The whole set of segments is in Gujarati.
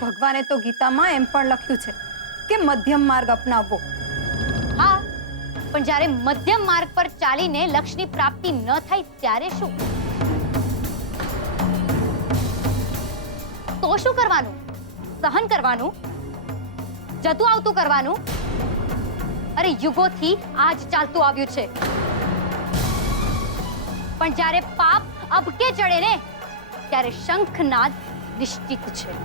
ભગવાને તો ગીતામાં એમ પણ લખ્યું છે કે મધ્યમ માર્ગ અપનાવવો. હા, પણ જ્યારે મધ્યમ માર્ગ પર ચાલીને લક્ષ્યની પ્રાપ્તિ ન થાય ત્યારે શું? તો શું કરવાનું? સહન કરવાનું? જતું આવતું કરવાનું? અરે યુગોથી આ જ ચાલતું આવ્યું છે. પણ જ્યારે પાપ અબકે ચડે ને ત્યારે શંખનાદ નિશ્ચિત છે.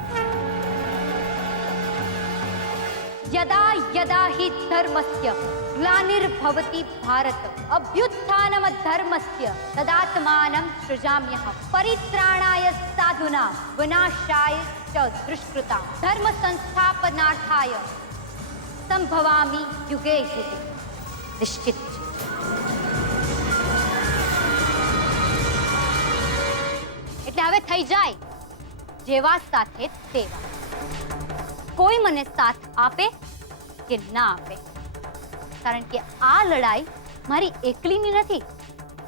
યદા યદા હિ ધર્મસ્ય ગ્લાનિર્ભવતિ ભારત અભ્યુત્થાનમ ધર્મસ્ય તદાત્માનં સૃજામ્યહં પરિત્રાણાય સાધુના વિનાશાય ચ દુષ્કૃતા ધર્મ સંસ્થાપનાર્થાય સંભવામિ યુગે યુગે. નિશ્ચિત છે. એટલે હવે થઈ જાય જેવા સાથે તેવા. કોઈ મને સાથ આપે કે ના આપે, કારણ કે આ લડાઈ મારી એકલીની નથી,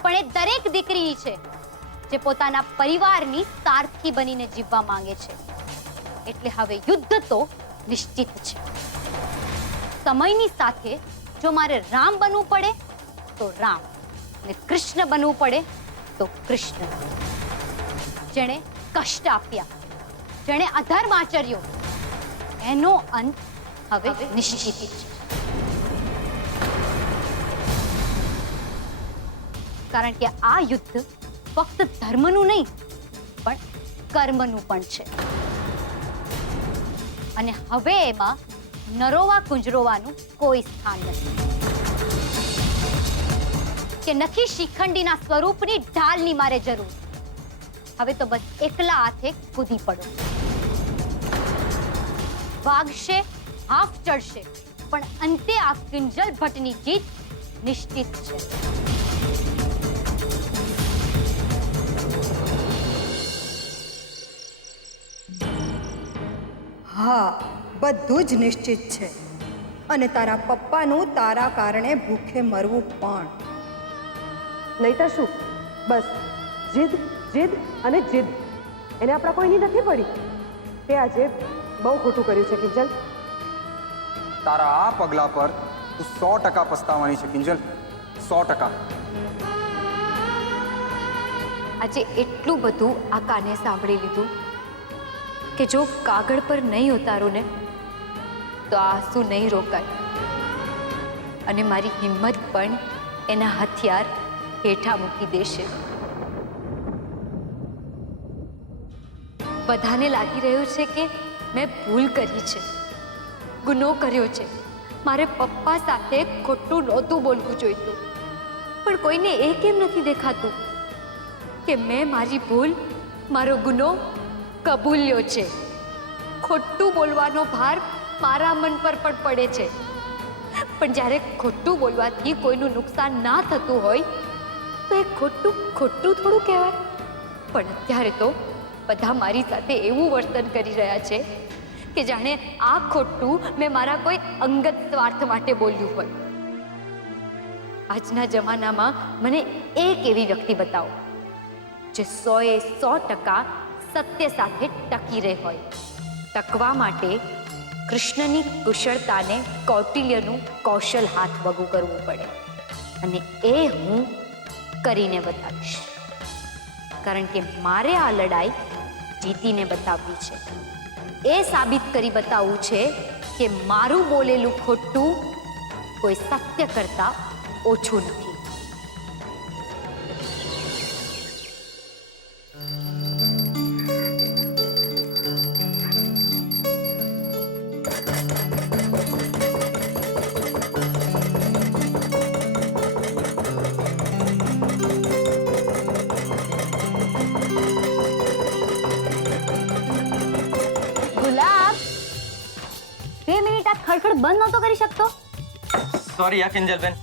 પણ એ દરેક દીકરીની છે જે પોતાના પરિવારની સારથી બનીને જીવવા માંગે છે. એટલે હવે યુદ્ધ તો નિશ્ચિત છે. સમયની સાથે જો મારે રામ બનવું પડે તો રામ, અને કૃષ્ણ બનવું પડે તો કૃષ્ણ. જેણે કષ્ટ આપ્યા, જેણે અધર્મ આચર્યો, એનો અંત હવે નિશ્ચિત છે. કારણ કે આ યુદ્ધ ફક્ત ધર્મનું નહીં પણ કર્મનું પણ છે. અને હવે એમાં નરોવા કુંજરોવાનું કોઈ સ્થાન નથી કે નથી શિખંડીના સ્વરૂપની ઢાલની મારે જરૂર. હવે તો બસ એકલા હાથે કૂદી પડો. વાગશે, હાફ ચડશે, પણ અંતે આ કિંજલ ભટ્ટની જીત નિશ્ચિત છે. હા, બધું જ નિશ્ચિત છે. અને તારા પપ્પાનું તારા કારણે ભૂખે મરવું પણ. નહીતર શું? બસ જીદ જીદ અને જીદ. એને આપણા કોઈની નથી પડી. તે આજે બહુ ખોટું કર્યું છે કિંજલ. તારા આ પગલા પર તું 100% પસ્તાવાની છે કિંજલ, 100%. આજે એટલું બધું આ કાને સાંભળી લીધું કે જો કાગળ પર નહીં ઉતારું ને તો આંસુ નહીં રોકાય, અને મારી હિંમત પણ એના હથિયાર હેઠા મૂકી દેશે. બધાને લાગી રહ્યું છે કે મેં ભૂલ કરી છે, ગુનો કર્યો છે, મારે પપ્પા સાથે ખોટું નહોતું બોલવું જોઈતું. પણ કોઈને એ કેમ નથી દેખાતું કે મેં મારી ભૂલ, મારો ગુનો કબૂલ્યો છે. ખોટું બોલવાનો ભાર મારા મન પર પણ પડે છે. પણ જ્યારે ખોટું બોલવાથી કોઈનું નુકસાન ના થતું હોય તો એ ખોટું ખોટું થોડું કહેવાય. પણ અત્યારે તો બધા મારી સાથે એવું વર્તન કરી રહ્યા છે કે જાણે આ ખોટું મેં મારા કોઈ અંગત સ્વાર્થ માટે બોલ્યું હોય. આજના જમાનામાં મને એક એવી વ્યક્તિ બતાવો જે 100% સત્ય સાથે ટકી રહે હોય. ટકવા માટે કૃષ્ણની કુશળતાને કૌટિલ્યનું કૌશલ હાથ વગું કરવું પડે, અને એ હું કરીને બતાવીશ. કારણ કે મારે આ લડાઈ જીતીને બતાવવી છે. એ સાબિત કરી બતાવવું છે કે મારું બોલેલું ખોટું કોઈ સત્ય કરતા ઓછું નથી. ખડખડ બંધ નહોતો કરી શકતો? સોરી યા કિંજલબેન,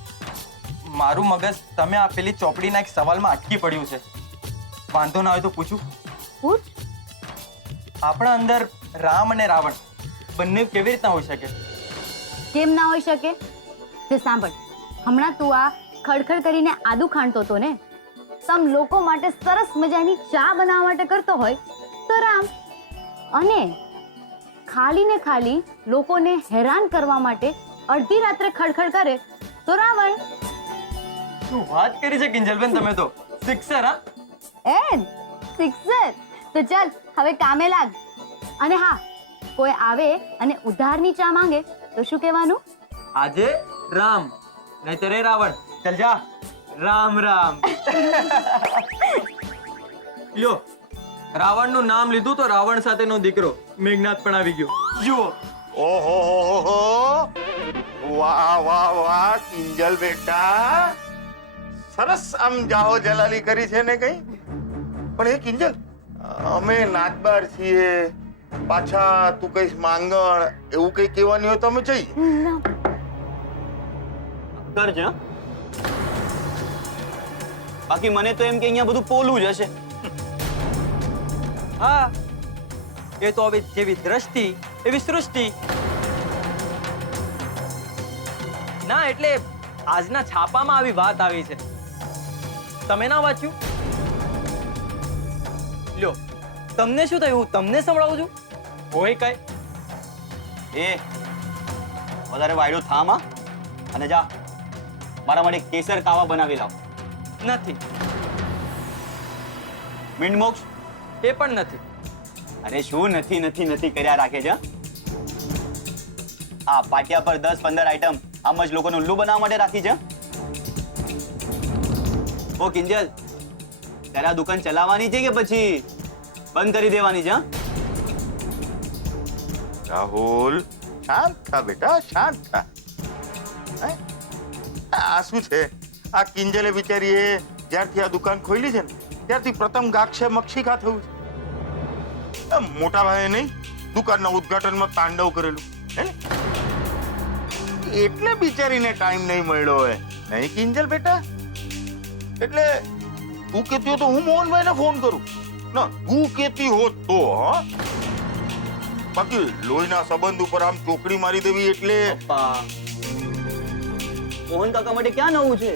મારું મગજ તમે આપેલી ચોપડીના એક સવાલમાં અટકી પડ્યું છે. વાંધો ના હોય તો પૂછું? પૂછ. આપણા અંદર રામ અને રાવણ બંને કેવી રીતના હોઈ શકે? કેમ ના હોઈ શકે? તે સાંભળ, હમણાં તું આ ખડખડ કરીને આદુ ખાંડતો હતો ને, સમ લોકો માટે સરસ મજાની ચા બનાવવા માટે કરતો હોય તો રામ, અને ખાલી ને ખાલી લોકોને હેરાન કરવા માટે અડધી રાત્રે ખડખડ કરે તો રાવણ. શું વાત કરી છે કિંજલબેન તમે તો. સિક્સર હા. એન સિક્સર. તો ચાલ હવે કામે લાગ. અને હા, કોઈ આવે અને ઉધારની ચા માંગે તો શું કહેવાનું? આજે રામ નહીતર એ રાવણ. ચલ જા. રામ રામ. લ્યો, રાવણનું નામ લીધું તો રાવણ સાથેનો દીકરો મેઘનાથ પણ આવી ગયો. જુઓ. ઓહો હો હો, વાહ વાહ વાહ કિંજલ બેટા, સરસ આમ જાહો જલાલી કરી છે ને કઈ. પણ એ કિંજલ, અમે નાચબાર છીએ, પાછા તું કઈશ માંગણ એવું કઈ કહેવાની હોય તો અમે જઈએ. કરજે હં? બાકી મને તો એમ કે અહીંયા બધું પોલું જ હશે. હા, એ તો હવે જેવી દ્રષ્ટિ એવી સૃષ્ટિ. ના એટલે આજના છાપામાં આવી વાત આવી છે, તમે ના વાંચ્યું? લ્યો, તમને શું થયું? તમને સંભળાવું છું. હોય કઈ? એ વધારે વાયડો થામ હા, અને જા મારા માટે કેસર કાવા બનાવી લાવ. નથી. મીંડ મોક્ષ એ પણ નથી. અરે શું નથી નથી નથી કર્યા રાખે છે હં? આ પાટિયા પર 10-15 આઈટમ આમ જ લોકોને ઉલ્લુ બનાવવા માટે રાખી છે. ઓ કિંજલ, તારે આ દુકાન ચલાવવાની છે કે પછી બંધ કરી દેવાની છે હં? રાહુલ, શાંત થા બેટા, શાંત થા. હે? આ શું છે? આ કિંજલે બિચારીએ જ્યારથી આ દુકાન ખોલી છે ને ત્યારથી પ્રથમ ગાક્ષે મક્ષિકા થયું છે. મોટા ભાઈએ નહીં દુકાનના ઉદ્ઘાટનમાં તાંડવ કરેલું હે ને? એટલે બિચારીને ટાઈમ નહીં મળ્યો હોય નહીં કિંજલ બેટા. એટલે તું કહેતી હો તો હું મોહનભાઈને ફોન કરું. ના, તું કહેતી હોત તો હા. બાકી લોહીના સંબંધ ઉપર આમ ચોકડી મારી દેવી એટલે પપ્પા, મોહન કાકા માટે ક્યાં નવું છે?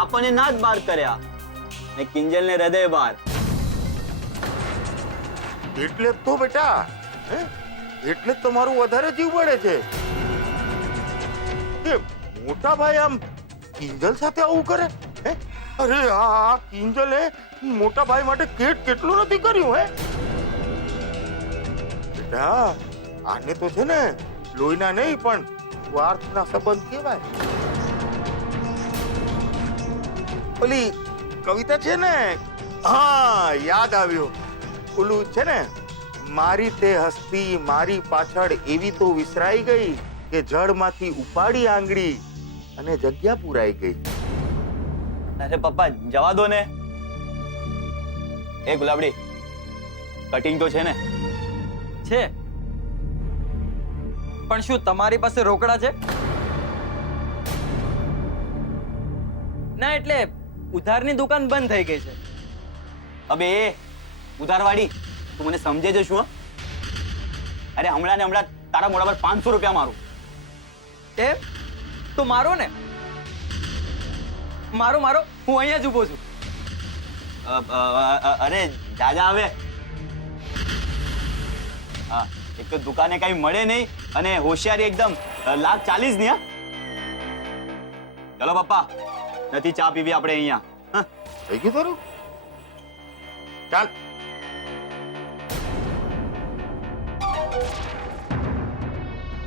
આપણને ના જ બાર કર્યા ને કિંજલને હૃદય બાર. એટલે જ તો બેટા, હે? એટલે જ તમારું વધારે જીવ બળે છે કે મોટા ભાઈ આમ કિંજલ સાથે આવું કરે. હે? અરે આ કિંજલે મોટા ભાઈ માટે કેટલું નથી કર્યું. હે બેટા, આને તો છે ને લોહીના નહીં પણ સ્વાર્થના સંબંધ કહેવાય. ઓલી કવિતા છે ને, હા યાદ આવ્યું. ઓલું છે ને, મારી તે હસ્તી મારી પાછળ એવી તો વિસરાઈ ગઈ કે જળમાંથી ઉપાડી આંગળી અને જગ્યા પુરાઈ ગઈ. અરે પપ્પા જવા દો ને. એ ગુલાબડી, કટિંગ તો છે ને? છે, પણ શું તમારી પાસે રોકડા છે? ના એટલે ઉધારની દુકાન બંધ થઈ ગઈ છે. અબે એ ઉધારવાળી, તું મને સમજે છે શું? અરે હમણાં ને હમણાં તારા મોઢા પર 500 રૂપિયા મારું. એમ તો મારો ને, મારો મારો, હું અહીંયા જ ઊભો છું. અરે જાજા હવે. હા, એક તો દુકાને કઈ મળે નહીં અને હોશિયારી એકદમ 1,40,000 ની. હા ચલો પપ્પા, નથી ચા પીવી આપણે અહીંયા. થઈ ગયું તારું? ચાલ.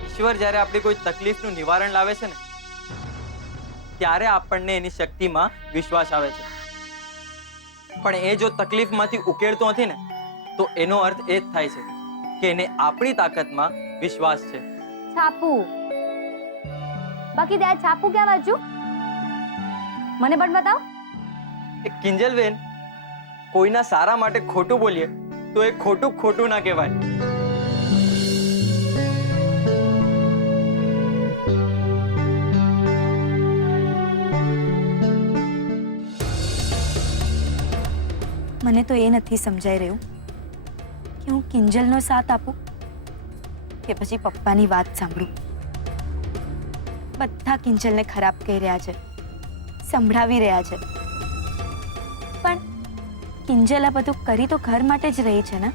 ઈશ્વર જ્યારે આપણી કોઈ તકલીફનું નિવારણ લાવે છે ને, ત્યારે આપણને એની શક્તિમાં વિશ્વાસ આવે છે. પણ એ જો તકલીફમાંથી ઉકેલતો નથી ને, તો એનો અર્થ એ જ થાય છે કે એને આપણી તાકાતમાં વિશ્વાસ છે. છાપુ. બાકી દે છાપુ ક્યાં વાંચ્યું? મને પણ બતાવ. એ કિંજલબેન, કોઈના સારા માટે ખોટું બોલીએ તો એ ખોટું ખોટું ના કહેવાય. મને તો એ નથી સમજાઈ રહ્યું કે હું કિંજલનો સાથ આપું કે પછી પપ્પાની વાત સાંભળું. બધા કિંજલને ખરાબ કહી રહ્યા છે, સંભળાવી રહ્યા છે, પણ કિંજલ આ બધું કરી તો ઘર માટે જ રહી છે ને.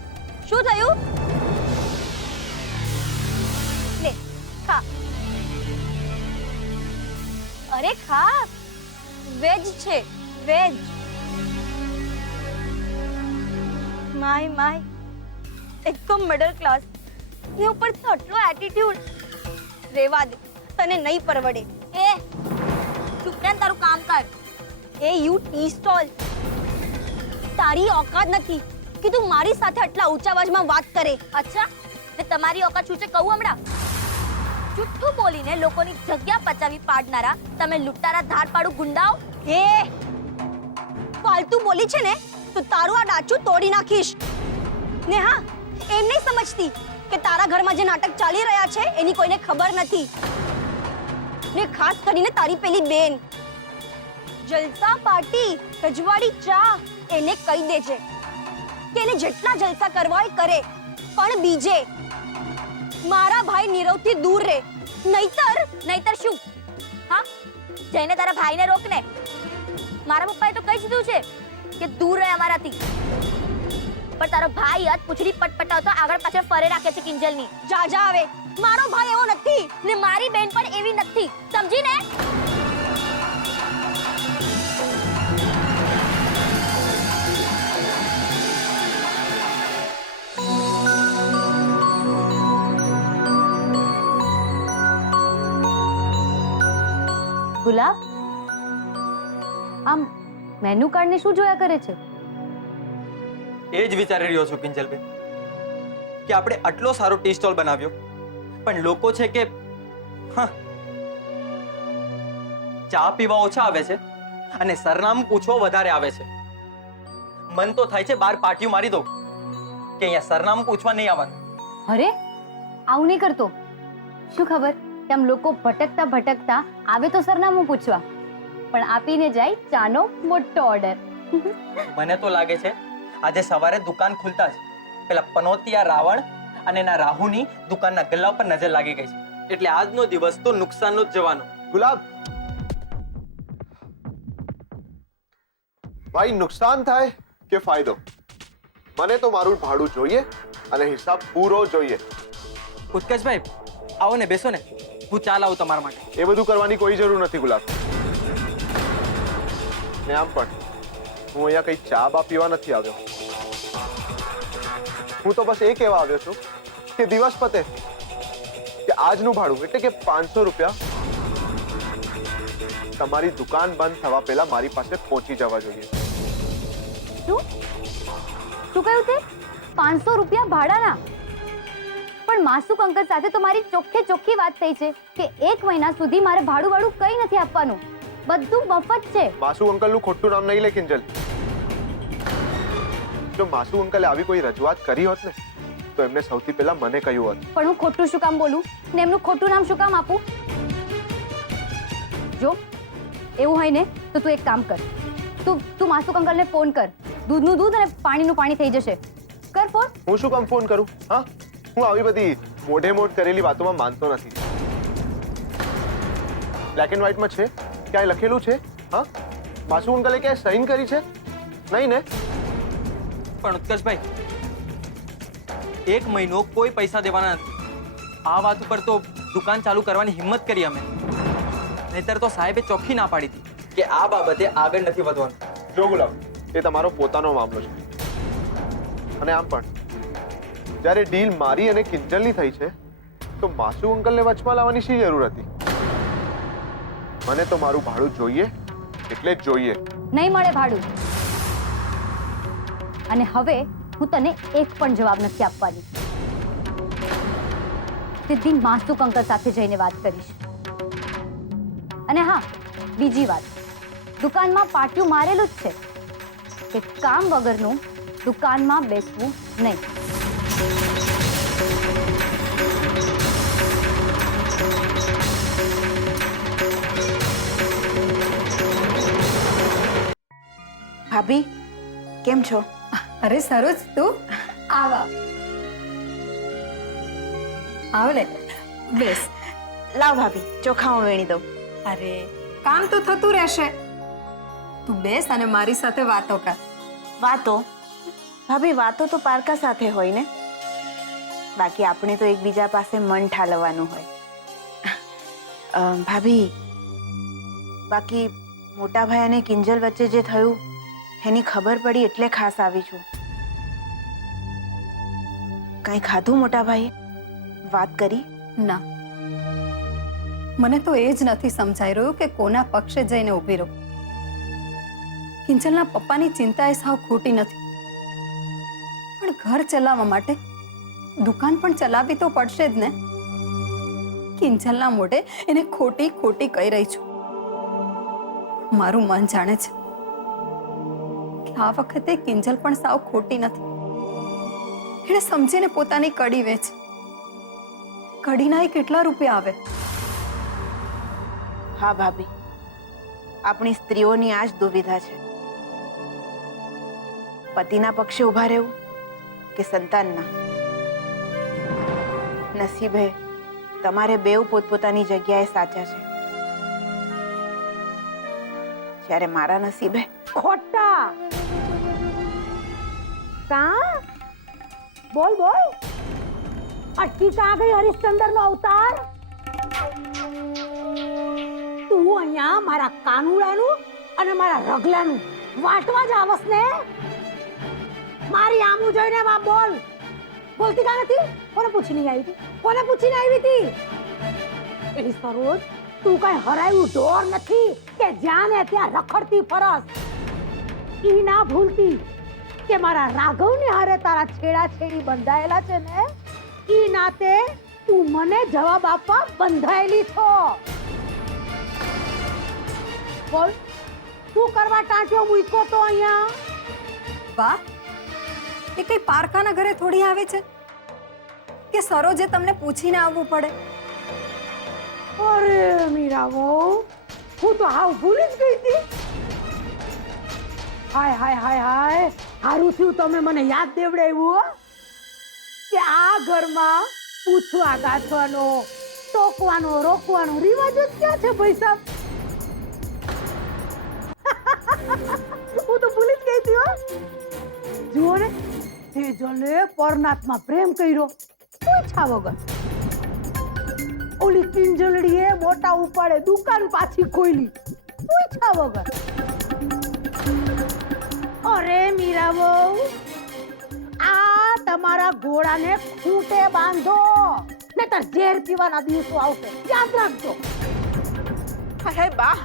શું થયું? લે ખા. અરે ખા, વેજ છે, વેજ. માય એક તો મિડલ ક્લાસ ને ઉપરથી આટલો એટીટ્યુડ. રેવા દે, તને નહીં પરવડે. એ ચૂપ રહે, તારું કામ કર. એ યુ ટી સ્ટોલ, તારી ઓકાત નથી કે તું મારી સાથે આટલા ઊંચા અવાજમાં વાત કરે. અચ્છા, ને તમારી ઓકાત શું છે કહું હમણાં? જુઠ્ઠું બોલીને લોકોની જગ્યા પચાવી પાડનારા તમે લૂંટારા ધાર પાડું ગુંડાઓ. એ ફાલતુ બોલી છે ને તો તારું આ ડાચું તોડી નાખીશ. ને હા, એમ નહીં સમજતી કે તારા ઘરમાં જે નાટક ચાલી રહ્યા છે એની કોઈને ખબર નથી. ને ખાસ કરીને તારી પેલી બેન જલસા પાર્ટી રજવાડી ચા, એને કહી દેજે કે એને જેટલા જલસા કરવા હોય કરે, પણ બીજે મારા ભાઈ નીરવથી દૂર રહે. નહીતર શું? હા, જઈને તારા ભાઈને રોક ને. મારા પપ્પાએ તો કહી દીધું છે કે દૂર રહે અમારાથી. પણ તારો ભાઈ જ પૂછડી પટપટાવતો આગળ પાછળ ફરે રાખે છે કિંજલની. જા આવે. મારો ભાઈ એવો નથી ને મારી બેન પણ એવી નથી, સમજી ને? ગુલાબ, આમ મેનુ કાર્ડ ને શું જોયા કરે છે? એ જ વિચારી રહ્યો છું કિંજલબેન કે આપણે આટલો સારો ટી સ્ટોલ બનાવ્યો, પણ લોકો છે કે ચા પીવા ઓછા આવે છે અને સરનામું પૂછવા વધારે આવે છે. મન તો થાય છે બાર પાટિયું મારી દો કે અહીંયા સરનામું પૂછવા નહીં આવવાનું. અરે આવું નહીં કરતો. શું ખબર કે આમ લોકો ભટકતા આવે તો સરનામું પૂછવા, પણ આપીને જાય ચાનો મોટો ઓર્ડર. મને તો લાગે છે આજે સવારે દુકાન ખુલતા જ પેલા પનોતિયા રાવણ અને એના રાહુની દુકાનના ગલ્લા ઉપર નજર લાગી ગઈ છે. એટલે આજનો દિવસ તો નુકસાનનો જ જવાનો. ગુલાબ, ભાઈ નુકસાન થાય કે ફાયદો, મને તો મારું ભાડું જોઈએ અને હિસાબ પૂરો જોઈએ. ઉત્કર્ષભાઈ આવો ને, બેસો ને, હું ચા લાવું તમારા માટે. એ બધું કરવાની કોઈ જરૂર નથી ગુલાબ. ને આમ પણ હું અહીંયા કઈ ચા બા પીવા નથી આવ્યો. હું તો બસ એ કહેવા આવ્યો છું કે દિવસ પતે કે આજનું ભાડું એટલે કે 500 રૂપિયા તમારી દુકાન બંધ થવા પહેલા મારી પાસે પહોંચી જવા જોઈએ. શું કહ્યું તે? 500 રૂપિયા ભાડાના? પણ માસુક અંકલ સાથે તો મારી ચોખ્ખી વાત થઈ છે કે 1 મહિના સુધી મારે ભાડું કંઈ નથી આપવાનું, બધું મફત છે. માસુ અંકલનું ખોટું નામ નહીં લે કિંજલ. જો માસુ અંકલે આવી કોઈ રજૂઆત કરી હોત ને તો એમને સૌથી પહેલા મને કહ્યું હોત. પણ હું ખોટું શું કામ બોલું ને એમનું ખોટું નામ શું કામ આપું? જો એવું હોય ને તો તું એક કામ કર, તું માસુક અંકલને ફોન કર. દૂધનું દૂધ અને પાણીનું પાણી થઈ જશે. કર ફોન. હું શું કામ ફોન કરું? હા, હું આવી બધી મોઢે મોઢ કરેલી વાતોમાં માનતો નથી. બ્લેક એન્ડ વ્હાઇટમાં છે, ક્યાંય લખેલું છે? હા, માસુ અંકલે ક્યાંય સાઇન કરી છે? નહીં ને? પણ ઉત્કર્ષભાઈ 1 મહિનો કોઈ પૈસા દેવાના નથી. આ વાત ઉપર તો દુકાન ચાલુ કરવાની હિંમત કરી અમે, નહીતર તો સાહેબે ચોખ્ખી ના પાડી હતી કે આ બાબતે આગળ નથી વધવાનું. જો ગુલાબ, એ તમારો પોતાનો મામલો છે. અને આમ પણ જ્યારે ડીલ મારી અને કિંજલની થઈ છે તો માસુ અંકલને વચમાં લાવવાની શી જરૂર હતી? મને તો મારું ભાડું જોઈએ એટલે જ જોઈએ. નહીં મળે ભાડું. અને હવે હું તને એક પણ જવાબ નથી આપવાની. સીધી માસુક અંકલ સાથે જઈને વાત કરીશ. અને હા, બીજી વાત, દુકાનમાં પાટિયું મારેલું જ છે કે કામ વગરનું દુકાનમાં બેસવું નહીં. ભાભી કેમ છો? અરે સરોજ, તું આવ ને, બેસ. લાવ ભાભી, ચોખા હું વેણી દઉં. અરે કામ તો થતું રહેશે, તું બેસ અને મારી સાથે વાતો કર. વાતો? ભાભી વાતો તો પારકા સાથે હોય ને. બાકી આપણે તો એકબીજા પાસે મન ઠાલવવાનું હોય. ભાભી, બાકી મોટા ભાઈ અને કિંજલ વચ્ચે જે થયું એની ખબર પડી એટલે ખાસ આવી છું. કઈ ખાધું મોટા ભાઈએ? વાત કરી? ના, મને તો એ જ નથી સમજાઈ રહ્યું કે કોના પક્ષે જઈને ઊભી રહું. કિંજલના પપ્પાની ચિંતા એ સાવ ખોટી નથી, પણ ઘર ચલાવવા માટે દુકાન પણ ચલાવવી તો પડશે જ ને. કિંજલના મોઢે એને ખોટી ખોટી કહી રહી છું. મારું મન જાણે છે કે આ વખતે કિંજલ પણ સાવ ખોટી નથી. એને સમજીને પોતાની કડી વેચ. કડીના કેટલા રૂપિયા આવે? હા ભાભી, આપણી સ્ત્રીઓની આ જ દુવિધા છે, પતિના પક્ષે ઊભા રહેવું કે સંતાનના. નસીબે તમારે બેઉ પોતપોતાની જગ્યાએ સાચા છે, જ્યારે મારા નસીબે ખોટા. કા બોલ બોલ, અટકી કા ગઈ હરિશ્ચંદ્ર નો અવતાર? તું અહીંયા મારા કાનુડાનું અને મારા રગલાનું વાટવા જ આવસ ને? મારી આમું જોઈને વા બોલ. બોલતી કા નથી? કોને પૂછીને આવી હતી? કોને પૂછીને આવી હતી? એની સરોજ, તું કઈ હરાયું ઢોર નથી કે જ્યાં ને ત્યાં રખડતી ફરસ. ઈ ના ભૂલતી કે મારા રાઘવની હારે તારા છેડા છેડી બંધાયેલા છે ને, ઈ નાતે તું મને જવાબ આપવા બંધાયેલી છો. બોલ, શું કરવા ટાંટ્યો મૂક્યો તો અહીંયા? વાહ, એ કઈ પારકાના ઘરે થોડી આવે છે કે સરોજે તમને પૂછીને આવવું પડે. અરે મીરા વહુ, હું તો હાવ ભૂલી જ ગઈ હતી. હાય હાય હાય હાય, હારું થયું તમે મને યાદ દેવડાવ્યું કે આ ઘરમાં પૂછવા ગાંઠવાનો, ટોકવાનો, રોકવાનો રિવાજ જ ક્યાં છે ભાઈ સાહેબ? હું તો ભૂલી જ ગઈ હતી હો. જુઓ ને, તેજલે પરનાથમાં પ્રેમ કર્યો પૂછા વગર. ઓલી કિંજલડીએ મોટા ઉપાડે દુકાન પાછી ખોલી પૂછા વગર. અરે મીરા વહુ, આ તમારા ઘોડાને ખૂંટે બાંધો, નહીતર ઝેર પીવાના દિવસો આવશે, યાદ રાખજો. અરે બા,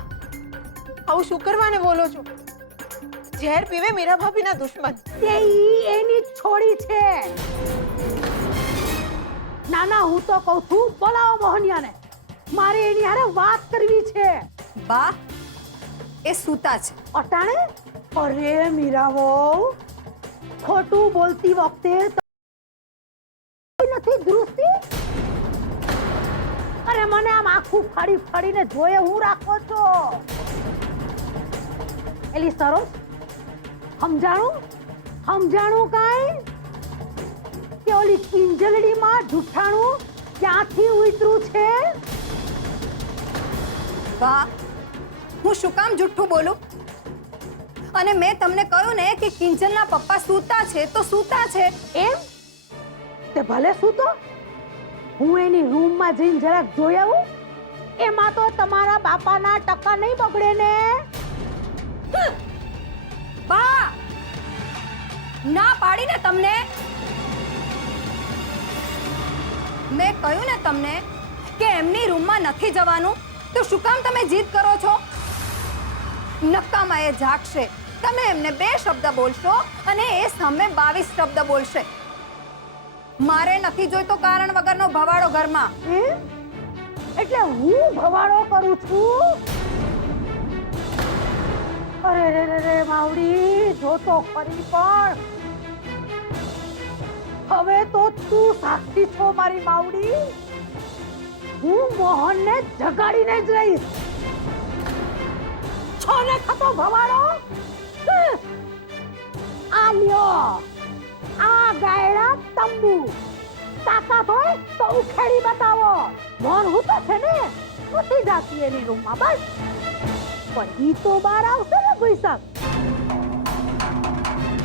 આવું શું કરવાને બોલો છો? ઝેર પીવે મીરા ભાભીના દુશ્મન. તે ઈ એની છોડી છે. ના ના, હું તો કહું છું, બોલાવો મોહનિયાને, મારે એની હારે વાત કરવી છે. બા, એ સૂતા છે. અટાણે? અરે મીરા વહુ, ખોટું બોલતી વખતે નથી દૃષ્ટિ? અરે મને આમ આખું ફાડી ફાડીને જોયે હું રાખો છો? એલી સરોજ, સમજાણું કાંઈ કે ઓલી કિંજલડીમાં જુઠ્ઠાણું ક્યાંથી ઉતર્યું છે? બા, હું શું કામ જુઠ્ઠું બોલું? અને મેં તમને કહ્યું ને કે કિંજલના પપ્પા સૂતા છે તો સૂતા છે. એમ? તે ભલે સૂતો, હું એની રૂમમાં જઈને જરાક જોઈ આવું. એમાં તો તમારા બાપાના ટકા નહીં બગડે ને? બા, ના પાડીને તમને. મેં કહ્યું ને તમને કે એમની રૂમમાં નથી જવાનું, તો શું કામ તમે જીદ કરો છો? નક્કામાં એ જાગશે, તમે એમને 2 શબ્દ બોલશો અને એ સામે 22 શબ્દ બોલશે. મારે નથી જોઈતો કારણ વગરનો ભવાડો ઘરમાં. એટલે હું ભવાડો કરું છું? અરે રે રે રે માવડી, જો તો ખરી, પણ હવે તો તું સાક્ષી છો મારી માવડી. હું મોહનને જગાડીને જ રહીશ. છો ને થતો ભવાડો? આ લ્યો, આ ગાયડા તંબુ. તાકાત હોય તો ઉખેડી બતાવો. મોહન હું તો છે ને, નથી જાતી એની રૂમમાં બસ. પણ ઈ તો બહાર આવશે ને ભાઈ સાહેબ.